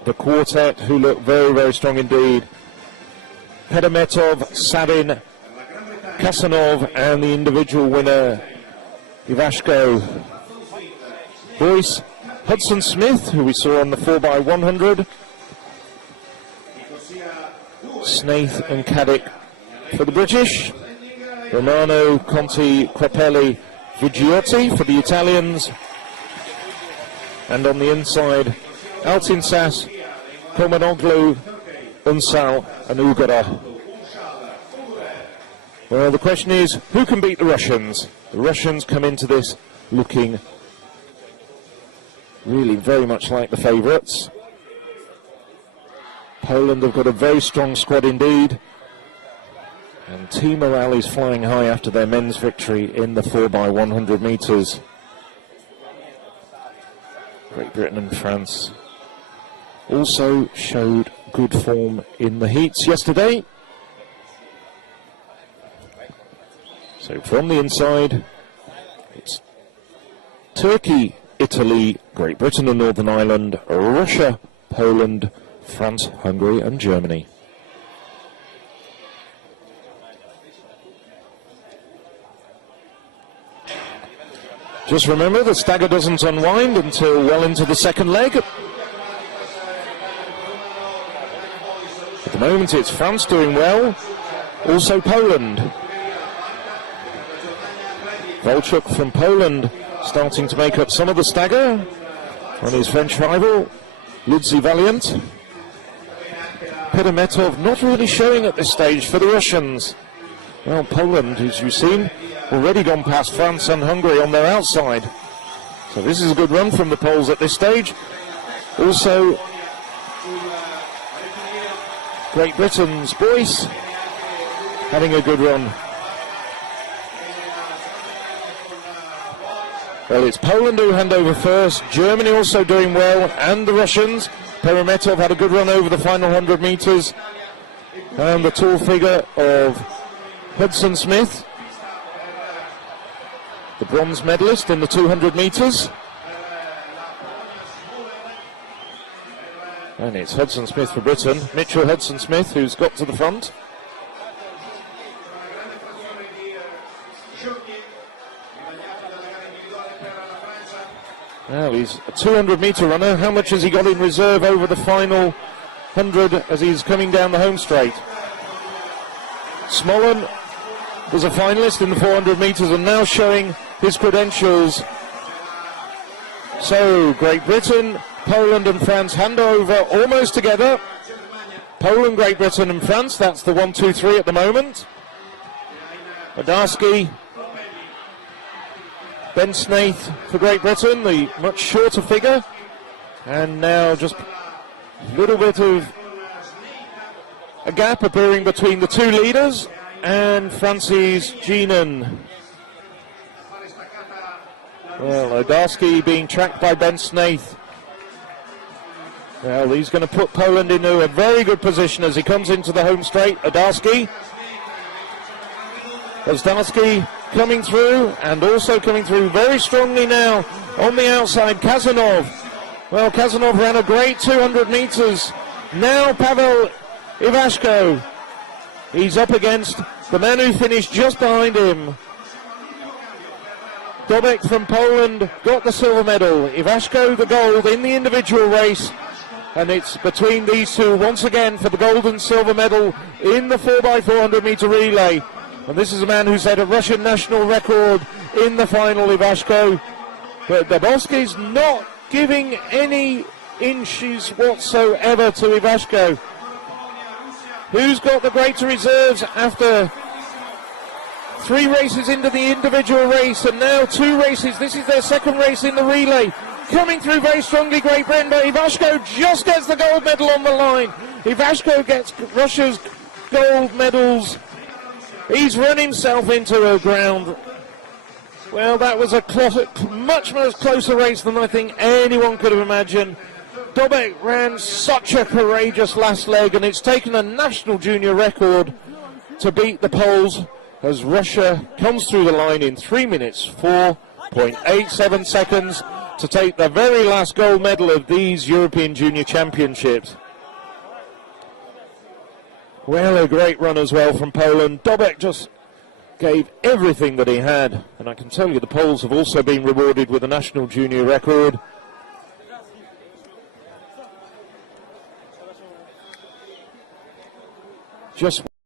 the quartet, who look very, very strong indeed. Peremetov, Sabin, Hassanov, and the individual winner, Ivashko. Boyce, Hudson Smith, who we saw on the 4x100. Snaith and Caddick for the British. Romano, Conti, Crapelli, Vigiotti for the Italians. And on the inside, Altinsas, Komanoglu, Unsal and Ugara. Well, the question is, who can beat the Russians? The Russians come into this looking really very much like the favourites. Poland have got a very strong squad indeed. And team morale is flying high after their men's victory in the 4x100 metres. Great Britain and France also showed good form in the heats yesterday. So from the inside, it's Turkey, Italy, Great Britain and Northern Ireland, Russia, Poland, France, Hungary and Germany. Just remember, the stagger doesn't unwind until well into the second leg. At the moment it's France doing well, also Poland. Volchuk from Poland starting to make up some of the stagger on his French rival, Ludzi Valiant. Peremetov not really showing at this stage for the Russians. Well, Poland, as you've seen, already gone past France and Hungary on their outside. So this is a good run from the Poles at this stage. Also, Great Britain's Boyce having a good run. Well, it's Poland who hand over first, Germany also doing well, and the Russians. Peremetov had a good run over the final 100 metres. And the tall figure of Hudson Smith, the bronze medalist in the 200 metres. And it's Hudson Smith for Britain, Mitchell Hudson Smith, who's got to the front. Well, he's a 200-metre runner. How much has he got in reserve over the final 100 as he's coming down the home straight? Smollen was a finalist in the 400 metres and now showing his credentials. So, Great Britain, Poland and France hand over almost together. Poland, Great Britain and France, that's the 1, 2, 3 at the moment. Odarski, Ben Snaith for Great Britain, the much shorter figure. And now just a little bit of a gap appearing between the two leaders and Francis Geenan. Well, Odarski being tracked by Ben Snaith. Well, he's going to put Poland into a very good position as he comes into the home straight. Odarski coming through, and also coming through very strongly now on the outside, Kazanov. Well, Kazanov ran a great 200 metres. Now Pavel Ivashko. He's up against the man who finished just behind him. Dobek from Poland got the silver medal. Ivashko the gold in the individual race. And it's between these two once again for the gold and silver medal in the 4x400 metre relay. And this is a man who set a Russian national record in the final, Ivashko. But Dabrowski's not giving any inches whatsoever to Ivashko. Who's got the greater reserves after 3 races into the individual race and now 2 races? This is their second race in the relay. Coming through very strongly, Great Britain, but Ivashko just gets the gold medal on the line. Ivashko gets Russia's gold medals. He's run himself into a ground. Well, that was a much closer race than I think anyone could have imagined. Dobek ran such a courageous last leg, and it's taken a national junior record to beat the Poles as Russia comes through the line in 3 minutes, 4.87 seconds to take the very last gold medal of these European Junior Championships. Well, a great run as well from Poland. Dobek just gave everything that he had, and I can tell you the Poles have also been rewarded with a national junior record. Just